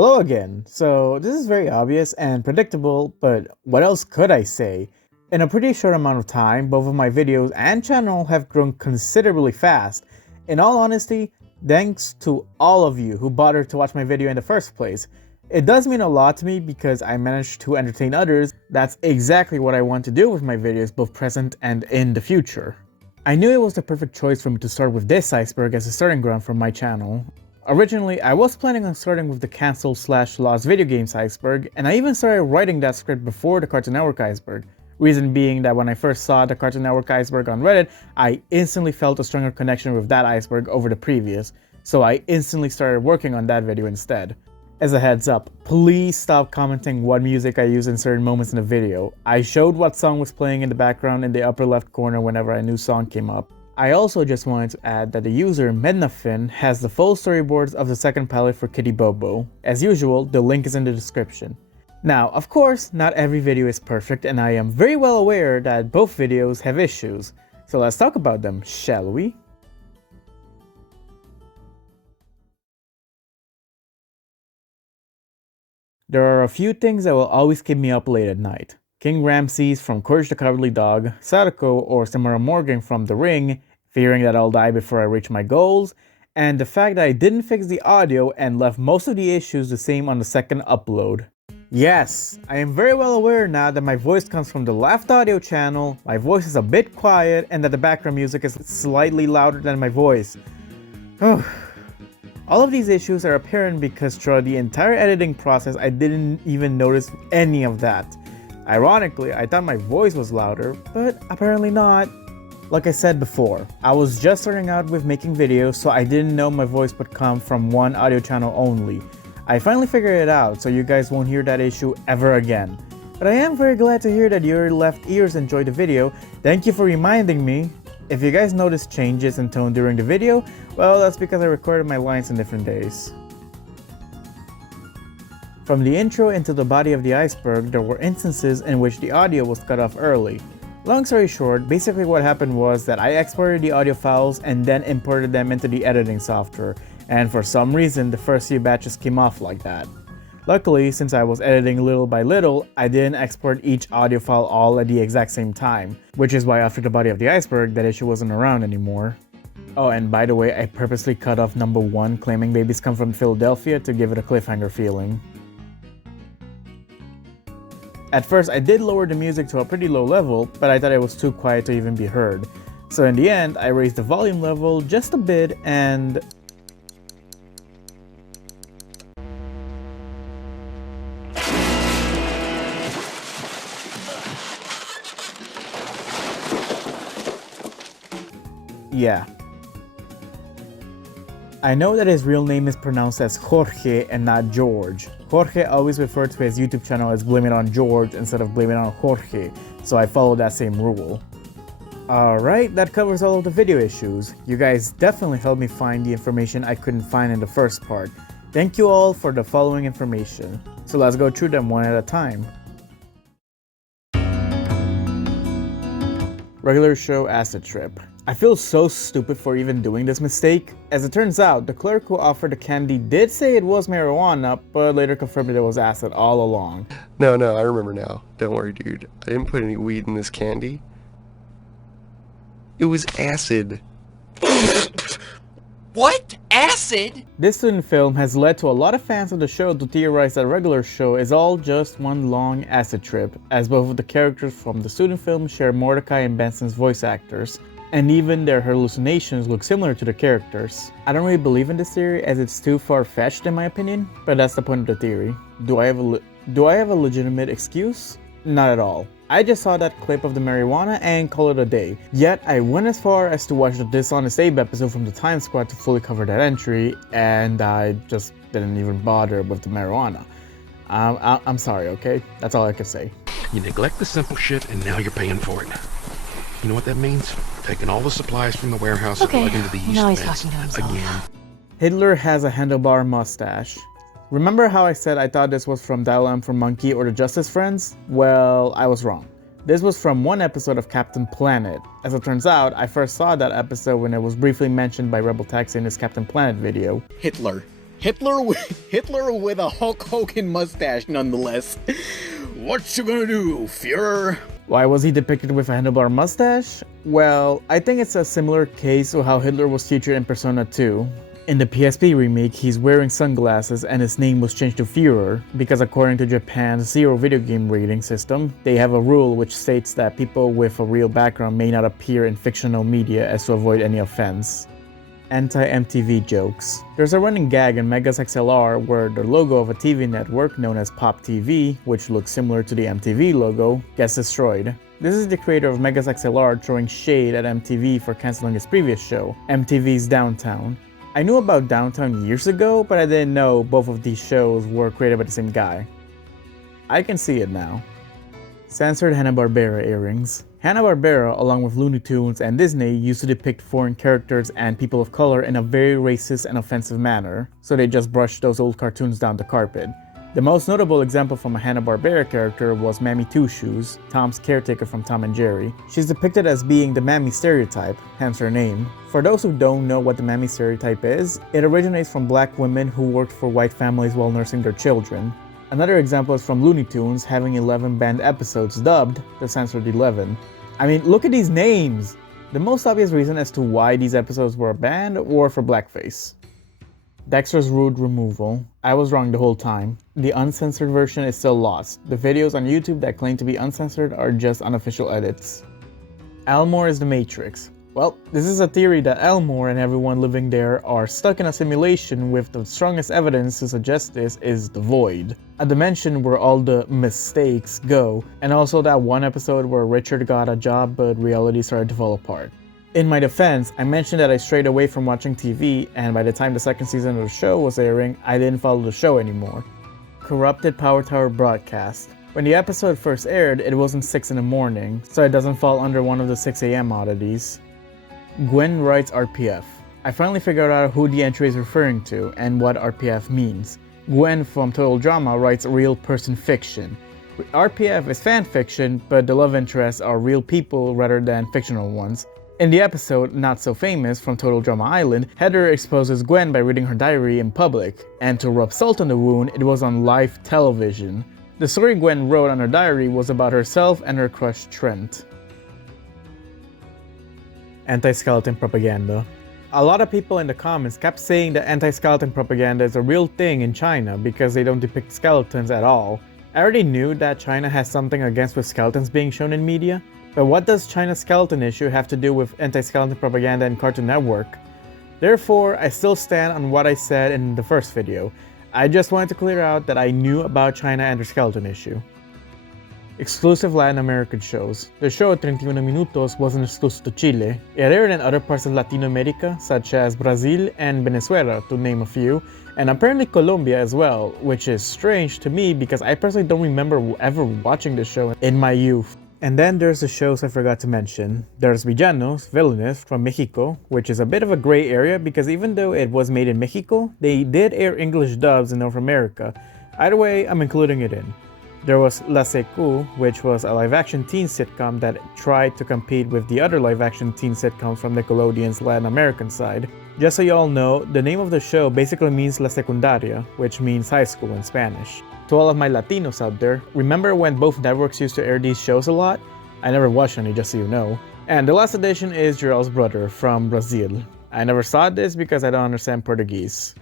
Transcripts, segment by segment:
Hello again. So this is very obvious and predictable, but what else could I say? In a pretty short amount of time, both of my videos and channel have grown considerably fast. In all honesty, thanks to all of you who bothered to watch my video in the first place. It does mean a lot to me because I managed to entertain others. That's exactly what I want to do with my videos, both present and in the future. I knew it was the perfect choice for me to start with this Iceberg as a starting ground for my channel. Originally, I was planning on starting with the cancelled/lost video games Iceberg, and I even started writing that script before the Cartoon Network Iceberg. Reason being that when I first saw the Cartoon Network Iceberg on Reddit, I instantly felt a stronger connection with that Iceberg over the previous, so I instantly started working on that video instead. As a heads up, please stop commenting what music I use in certain moments in the video. I showed what song was playing in the background in the upper left corner whenever a new song came up. I also just wanted to add that the user Mednafin has the full storyboards of the second palette for Kitty Bobo. As usual, the link is in the description. Now, of course, not every video is perfect, and I am very well aware that both videos have issues. So let's talk about them, shall we? There are a few things that will always keep me up late at night. King Ramses from Courage the Cowardly Dog, Sadako or Samara Morgan from The Ring, fearing that I'll die before I reach my goals, and the fact that I didn't fix the audio and left most of the issues the same on the second upload. Yes, I am very well aware now that my voice comes from the left audio channel, my voice is a bit quiet, and that the background music is slightly louder than my voice. All of these issues are apparent because throughout the entire editing process I didn't even notice any of that. Ironically, I thought my voice was louder, but apparently not. Like I said before, I was just starting out with making videos, so I didn't know my voice would come from one audio channel only. I finally figured it out, so you guys won't hear that issue ever again. But I am very glad to hear that your left ears enjoyed the video. Thank you for reminding me. If you guys notice changes in tone during the video, well, that's because I recorded my lines in different days. From the intro into the body of the iceberg, there were instances in which the audio was cut off early. Long story short, basically what happened was that I exported the audio files and then imported them into the editing software, and for some reason the first few batches came off like that. Luckily, since I was editing little by little, I didn't export each audio file all at the exact same time, which is why after the body of the iceberg, that issue wasn't around anymore. Oh, and by the way, I purposely cut off number 1 claiming babies come from Philadelphia to give it a cliffhanger feeling. At first, I did lower the music to a pretty low level, but I thought it was too quiet to even be heard. So in the end, I raised the volume level just a bit and... yeah. I know that his real name is pronounced as Jorge and not George. Jorge always referred to his YouTube channel as Blame It On George instead of Blame It On Jorge, so I followed that same rule. Alright, that covers all of the video issues. You guys definitely helped me find the information I couldn't find in the first part. Thank you all for the following information. So let's go through them one at a time. Regular show acid trip. I feel so stupid for even doing this mistake. As it turns out, the clerk who offered the candy did say it was marijuana, but later confirmed that it was acid all along. No, I remember now. Don't worry, dude. I didn't put any weed in this candy. It was acid. What? Acid? This student film has led to a lot of fans of the show to theorize that Regular Show is all just one long acid trip, as both of the characters from the student film share Mordecai and Benson's voice actors, and even their hallucinations look similar to the characters. I don't really believe in this theory as it's too far-fetched in my opinion, but that's the point of the theory. Do I have a legitimate excuse? Not at all. I just saw that clip of the marijuana and called it a day. Yet I went as far as to watch the Dishonest Abe episode from the Time Squad to fully cover that entry, and I just didn't even bother with the marijuana. I'm sorry, okay? That's all I can say. You neglect the simple shit and now you're paying for it. You know what that means? Taking all the supplies from the warehouse and plugging into the yeast now he's vents talking to himself. again. Hitler has a handlebar mustache. Remember how I said I thought this was from Dial M for Monkey or the Justice Friends? Well, I was wrong. This was from one episode of Captain Planet. As it turns out, I first saw that episode when it was briefly mentioned by Rebel Taxi in his Captain Planet video. Hitler Hitler with a Hulk Hogan mustache, nonetheless. What you gonna do, Führer? Why was he depicted with a handlebar mustache? Well, I think it's a similar case to how Hitler was featured in Persona 2. In the PSP remake, he's wearing sunglasses and his name was changed to Führer because according to Japan's Zero video game rating system, they have a rule which states that people with a real background may not appear in fictional media as to avoid any offense. Anti-MTV jokes. There's a running gag in Megas XLR where the logo of a TV network known as Pop TV, which looks similar to the MTV logo, gets destroyed. This is the creator of Megas XLR throwing shade at MTV for canceling his previous show, MTV's Downtown. I knew about Downtown years ago, but I didn't know both of these shows were created by the same guy. I can see it now. Censored Hanna-Barbera earrings. Hanna-Barbera, along with Looney Tunes and Disney, used to depict foreign characters and people of color in a very racist and offensive manner, so they just brushed those old cartoons down the carpet. The most notable example from a Hanna-Barbera character was Mammy Two Shoes, Tom's caretaker from Tom and Jerry. She's depicted as being the Mammy stereotype, hence her name. For those who don't know what the Mammy stereotype is, it originates from black women who worked for white families while nursing their children. Another example is from Looney Tunes having 11 banned episodes dubbed the Censored 11. I mean, look at these names! The most obvious reason as to why these episodes were banned were for blackface. Dexter's Rude removal. I was wrong the whole time. The uncensored version is still lost. The videos on YouTube that claim to be uncensored are just unofficial edits. Elmore is the Matrix. Well, this is a theory that Elmore and everyone living there are stuck in a simulation with the strongest evidence to suggest this is the Void, a dimension where all the mistakes go, and also that one episode where Richard got a job but reality started to fall apart. In my defense, I mentioned that I strayed away from watching TV, and by the time the second season of the show was airing, I didn't follow the show anymore. Corrupted Power Tower broadcast. When the episode first aired, it wasn't 6 in the morning, so it doesn't fall under one of the 6 AM oddities. Gwen writes RPF. I finally figured out who the entry is referring to and what RPF means. Gwen from Total Drama writes real person fiction. RPF is fan fiction, but the love interests are real people rather than fictional ones. In the episode Not So Famous from Total Drama Island, Heather exposes Gwen by reading her diary in public, and to rub salt on the wound, it was on live television. The story Gwen wrote on her diary was about herself and her crush Trent. Anti-skeleton propaganda. A lot of people in the comments kept saying that anti-skeleton propaganda is a real thing in China because they don't depict skeletons at all. I already knew that China has something against with skeletons being shown in media, but what does China's skeleton issue have to do with anti-skeleton propaganda and Cartoon Network? Therefore, I still stand on what I said in the first video. I just wanted to clear out that I knew about China and their skeleton issue. Exclusive Latin American shows. The show 31 Minutos wasn't exclusive to Chile. It aired in other parts of Latin America, such as Brazil and Venezuela, to name a few, and apparently Colombia as well, which is strange to me because I personally don't remember ever watching the show in my youth. And then there's the shows I forgot to mention. There's Villanos, Villainous from Mexico, which is a bit of a gray area because even though it was made in Mexico, they did air English dubs in North America. Either way, I'm including it in. There was La Secu, which was a live-action teen sitcom that tried to compete with the other live-action teen sitcoms from Nickelodeon's Latin American side. Just so you all know, the name of the show basically means La Secundaria, which means high school in Spanish. To all of my Latinos out there, remember when both networks used to air these shows a lot? I never watched any, just so you know. And the last addition is Jorel's brother from Brazil. I never saw this because I don't understand Portuguese.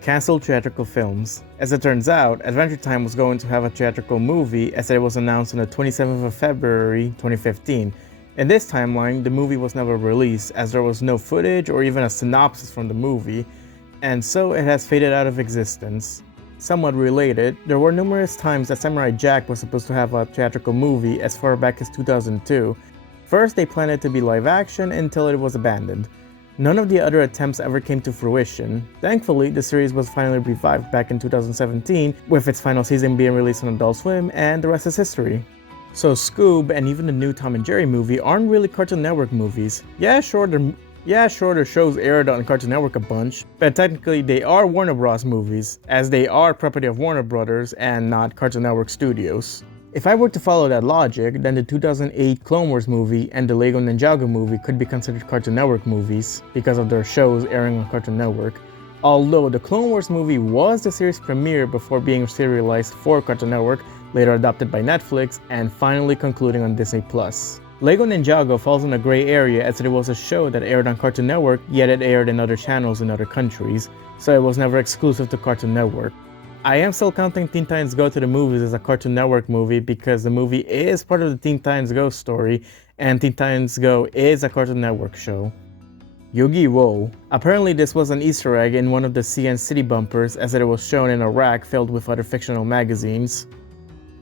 Cancelled theatrical films. As it turns out, Adventure Time was going to have a theatrical movie as it was announced on the 27th of February 2015. In this timeline, the movie was never released as there was no footage or even a synopsis from the movie, and so it has faded out of existence. Somewhat related, there were numerous times that Samurai Jack was supposed to have a theatrical movie as far back as 2002. First, they planned it to be live action until it was abandoned. None of the other attempts ever came to fruition. Thankfully, the series was finally revived back in 2017, with its final season being released on Adult Swim, and the rest is history. So Scoob and even the new Tom and Jerry movie aren't really Cartoon Network movies. Yeah, sure, their shows aired on Cartoon Network a bunch, but technically they are Warner Bros. Movies, as they are property of Warner Brothers and not Cartoon Network Studios. If I were to follow that logic, then the 2008 Clone Wars movie and the Lego Ninjago movie could be considered Cartoon Network movies because of their shows airing on Cartoon Network. Although the Clone Wars movie was the series premiere before being serialized for Cartoon Network, later adopted by Netflix, and finally concluding on Disney+. Lego Ninjago falls in a gray area as it was a show that aired on Cartoon Network, yet it aired in other channels in other countries, so it was never exclusive to Cartoon Network. I am still counting Teen Titans Go to the movies as a Cartoon Network movie because the movie is part of the Teen Titans Go story, and Teen Titans Go is a Cartoon Network show. Yu-Gi-Oh! Apparently this was an Easter egg in one of the CN City bumpers as it was shown in a rack filled with other fictional magazines.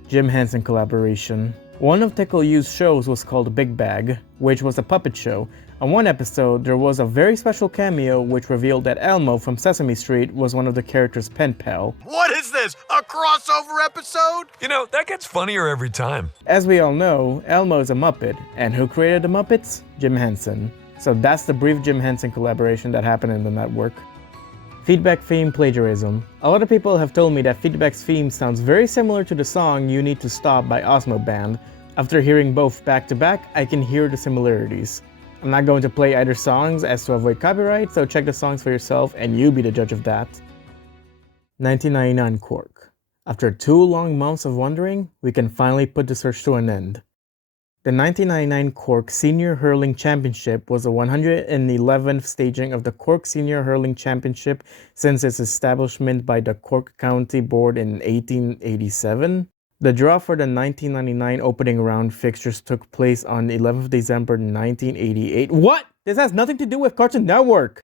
Jim Henson collaboration. One of Tickle U's shows was called Big Bag, which was a puppet show. On one episode, there was a very special cameo which revealed that Elmo from Sesame Street was one of the character's pen pal. What is this? A crossover episode? You know, that gets funnier every time. As we all know, Elmo is a Muppet, and who created the Muppets? Jim Henson. So that's the brief Jim Henson collaboration that happened in the network. Feedback theme plagiarism. A lot of people have told me that Feedback's theme sounds very similar to the song You Need to Stop by Osmo Band. After hearing both back to back, I can hear the similarities. I'm not going to play either songs as to avoid copyright, so check the songs for yourself and you be the judge of that. 1999 Quark. After 2 long months of wondering, we can finally put the search to an end. The 1999 Cork Senior Hurling Championship was the 111th staging of the Cork Senior Hurling Championship since its establishment by the Cork County Board in 1887. The draw for the 1999 opening round fixtures took place on 11th December 1988. What? This has nothing to do with Cartoon Network!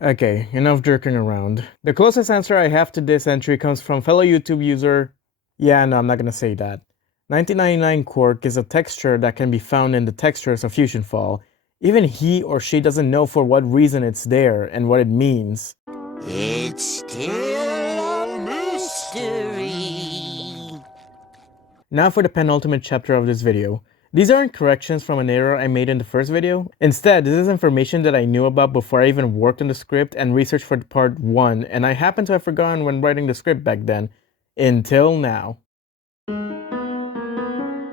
Okay, enough jerking around. The closest answer I have to this entry comes from fellow YouTube user... Yeah, no, I'm not gonna say that. 1999 Quark is a texture that can be found in the textures of Fusion Fall. Even he or she doesn't know for what reason it's there and what it means. It's still a mystery. Now for the penultimate chapter of this video. These aren't corrections from an error I made in the first video. Instead, this is information that I knew about before I even worked on the script and researched for part 1, and I happen to have forgotten when writing the script back then. Until now.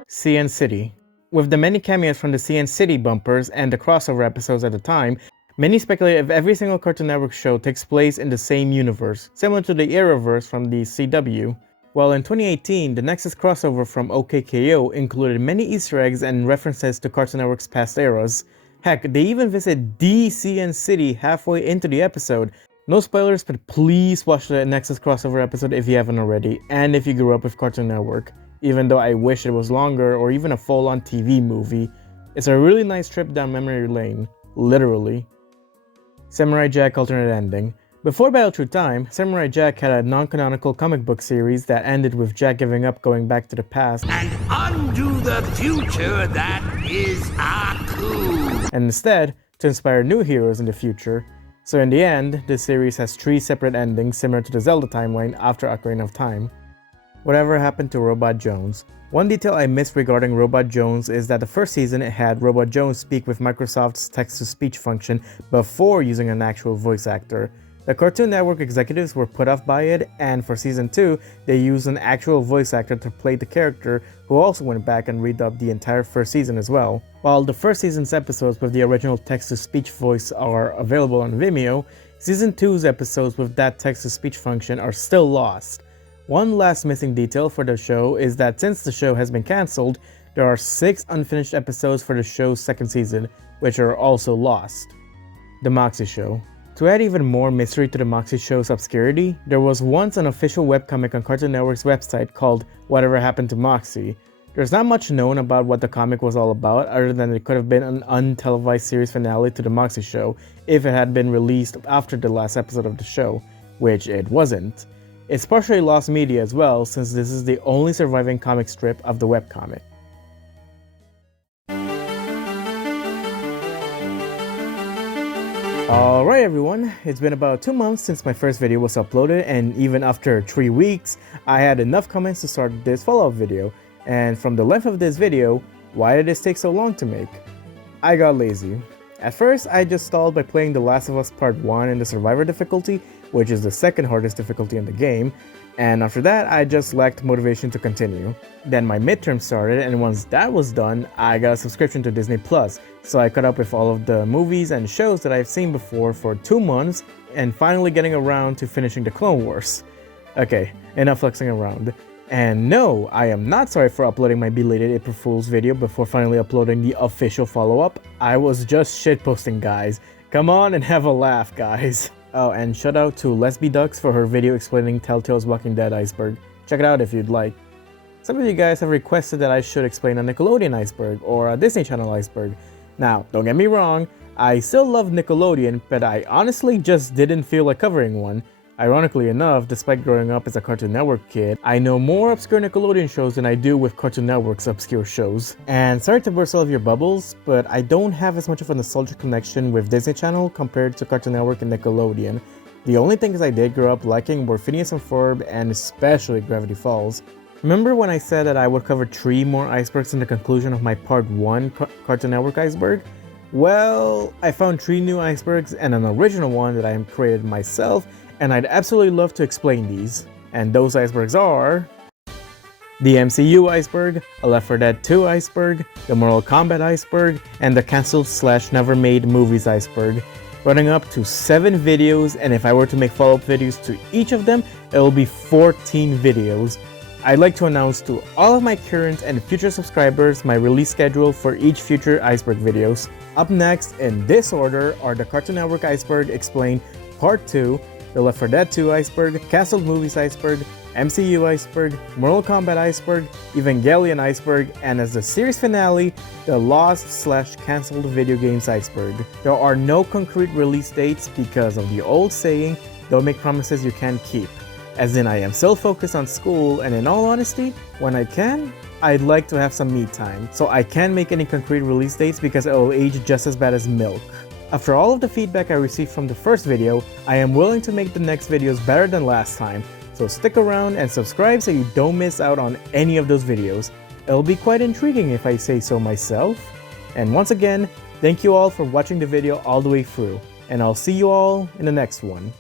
CN City. With the many cameos from the CN City bumpers and the crossover episodes at the time, many speculate if every single Cartoon Network show takes place in the same universe, similar to the Arrowverse from the CW. Well, in 2018, the Nexus crossover from OKKO included many Easter eggs and references to Cartoon Network's past eras. Heck, they even visit the CN City halfway into the episode. No spoilers, but please watch the Nexus crossover episode if you haven't already, and if you grew up with Cartoon Network. Even though I wish it was longer or even a full-on TV movie. It's a really nice trip down memory lane, literally. Samurai Jack alternate ending. Before Battle Through Time, Samurai Jack had a non-canonical comic book series that ended with Jack giving up going back to the past And undo the future that is Aku. and instead to inspire new heroes in the future. So in the end, this series has 3 separate endings similar to the Zelda timeline after Ocarina of Time. Whatever happened to Robot Jones? One detail I missed regarding Robot Jones is that the first season it had Robot Jones speak with Microsoft's text-to-speech function before using an actual voice actor. The Cartoon Network executives were put off by it, and for season 2, they used an actual voice actor to play the character, who also went back and redubbed the entire first season as well. While the first season's episodes with the original text-to-speech voice are available on Vimeo, season 2's episodes with that text-to-speech function are still lost. One last missing detail for the show is that since the show has been cancelled, there are 6 unfinished episodes for the show's second season, which are also lost. The Moxie Show. To add even more mystery to the Moxie Show's obscurity, there was once an official webcomic on Cartoon Network's website called Whatever Happened to Moxie. There's not much known about what the comic was all about other than it could have been an untelevised series finale to the Moxie Show if it had been released after the last episode of the show, which it wasn't. It's partially lost media as well, since this is the only surviving comic strip of the webcomic. Alright everyone, it's been about 2 months since my first video was uploaded, and even after 3 weeks, I had enough comments to start this follow-up video. And from the length of this video, why did this take so long to make? I got lazy. At first, I just stalled by playing The Last of Us Part 1 in the Survivor difficulty, which is the second hardest difficulty in the game, and after that I just lacked motivation to continue. Then my midterm started, and once that was done, I got a subscription to Disney+, so I caught up with all of the movies and shows that I've seen before for 2 months and finally getting around to finishing the Clone Wars. Okay, enough flexing around. And no, I am not sorry for uploading my belated April Fool's video before finally uploading the official follow-up. I was just shitposting, guys. Come on and have a laugh, guys. Oh, and shout out to Lesby Ducks for her video explaining Telltale's Walking Dead Iceberg. Check it out if you'd like. Some of you guys have requested that I should explain a Nickelodeon Iceberg or a Disney Channel Iceberg. Now, don't get me wrong, I still love Nickelodeon, but I honestly just didn't feel like covering one. Ironically enough, despite growing up as a Cartoon Network kid, I know more obscure Nickelodeon shows than I do with Cartoon Network's obscure shows. And sorry to burst all of your bubbles, but I don't have as much of a nostalgic connection with Disney Channel compared to Cartoon Network and Nickelodeon. The only things I did grow up liking were Phineas and Ferb and especially Gravity Falls. Remember when I said that I would cover 3 more icebergs in the conclusion of my Part 1 Cartoon Network Iceberg? Well, I found 3 new icebergs and an original one that I created myself, and I'd absolutely love to explain these. And those icebergs are the MCU iceberg, a Left 4 Dead 2 iceberg, the Mortal Kombat iceberg, and the cancelled/never made movies iceberg, running up to 7 videos, and if I were to make follow-up videos to each of them, it will be 14 videos. I'd like to announce to all of my current and future subscribers my release schedule for each future iceberg videos. Up next, in this order, are the Cartoon Network Iceberg Explained Part 2, the Left 4 Dead 2 Iceberg, Cancelled Movies Iceberg, MCU Iceberg, Mortal Kombat Iceberg, Evangelion Iceberg, and as the series finale, the Lost/Cancelled Video Games Iceberg. There are no concrete release dates because of the old saying, don't make promises you can't keep. As in, I am still focused on school, and in all honesty, when I can, I'd like to have some me time, so I can't make any concrete release dates because it will age just as bad as milk. After all of the feedback I received from the first video, I am willing to make the next videos better than last time, so stick around and subscribe so you don't miss out on any of those videos. It'll be quite intriguing if I say so myself. And once again, thank you all for watching the video all the way through, and I'll see you all in the next one.